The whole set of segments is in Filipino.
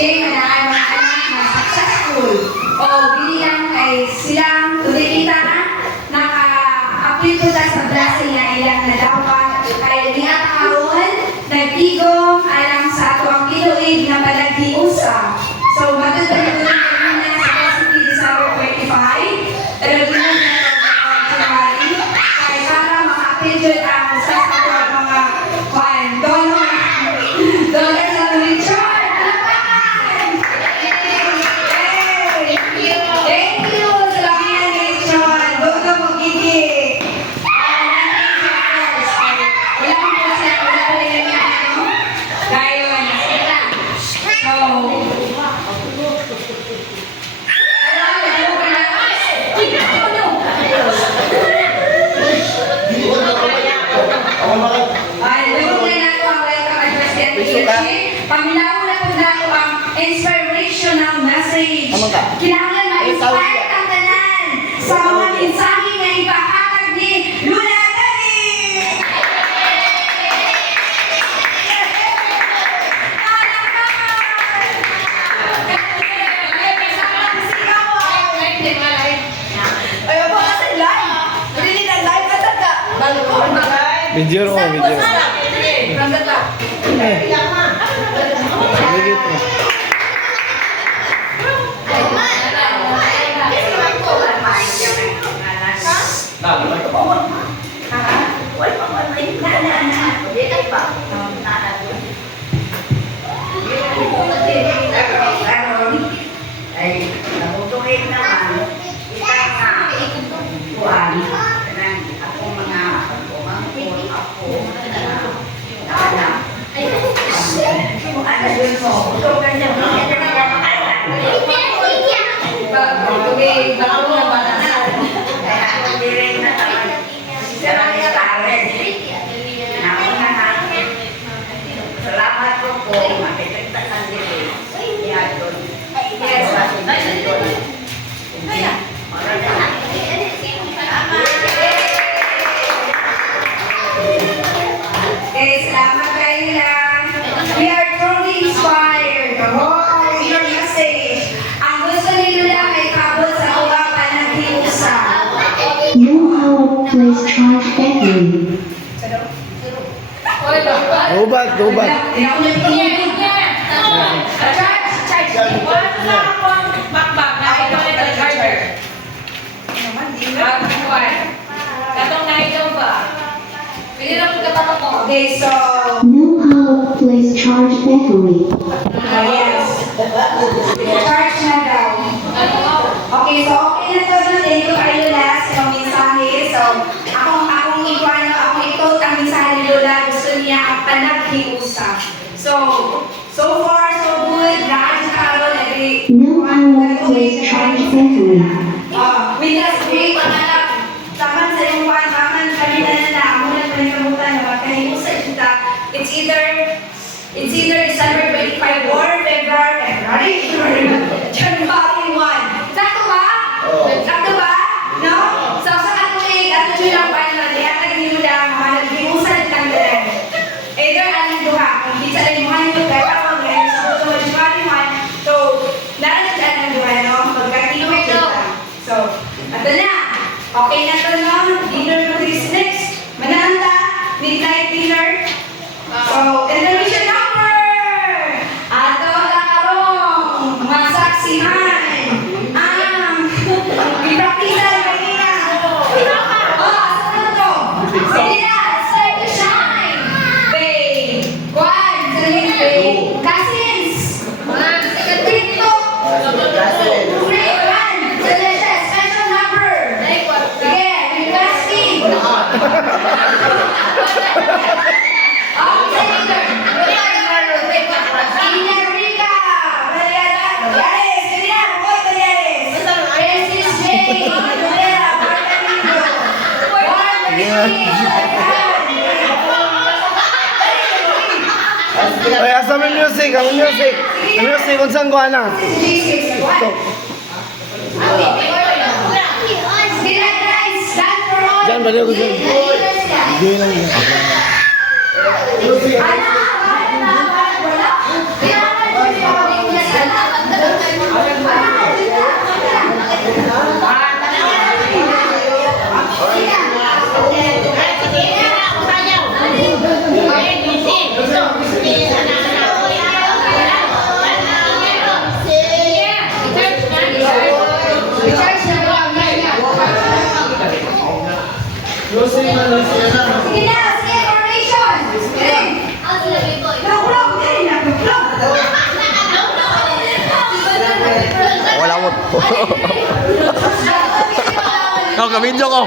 teaching na ang mga anak na successful. O bilang kay silang tuloy kita naka-appeal ko sa blessing na ilang na dapat kay niya taon nagtigong alam sa ato ang kiluig na palagi-usa. So, matutulog na sa City December 25, pero ginag na January, kaya para maka-appeal ang sa ato ang mga dollar sa tulichon. Thank you sa lakihan ng tulichon. Doon ka magiging. Wala kang po siya. Wala ko rin yung ano. Gayon. So, pamilaw na po na po ang inspirational message. Kailangan ma-inspire ang tanan sa mga mensahe na ipahatag ni Lula Dali! Ayaw po kasi live. Really na live ka taga. Video mo, video. Video po. Ay, nabutuhin naman, kita na kuwan, kanang akong mga pagkumangkot ako na anak. Kung ano yun mo, butukan niya mo, ito na lang Tubig, bago na banasan. kaya ako din na naman, sarang tawin. Nauna na, salamat po po, makikita din. Yan doon. Yes, Salamat kayo lang. We are truly inspired. Oh, your message. Ang gusto ni Lula ay kabot sa uwa panag-iusa. Know how to place charge battery. Ubat, ubat. Okay, so, Know how to place charge battery. yes. Charge na daw. Okay, so okay na to na. Thank you kay Lula sa mga mensahe. So, akong i-quote ang mensahe ni Lula. Gusto niya ang panag-iusa. So far, so good. Dahil sa karon, Know how to place charge battery. with us, great pangalap. Taman sa iyong taman kami na muna pa rin kamutan na magkahimusa kita. It's either December 25 or February 1. Sakto ba? Sakto ba? No? So sa katuig, ato siya lang final. Kaya naging lang, naghimusan lang din. Either aling duha. Kung di sa aling duha nito, kaya ako ngayon sa buto January 1. So, naran sa aling duha, no? Magkakinuwi kita. So, ato na. Okay na to, no? Dinner mo this next. Mananda, midnight dinner. So, intermission number! Ato na karong masaksihan ang ipraktisan kanina. Asa na to? Sige na, start to shine! Babe, Kwan, sabihin, babe, cousins! TikTok! Great one! Sabihin siya, special number! Sige, requesting! Ay, asa may music, ang music. Ang music, kung saan ko na. Diyan, baliw ko dyan. Diyan lang yun. Anak, wala. Oh, kabidyo ko.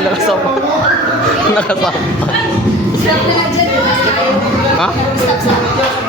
Nakasama. Nakasama. Ha?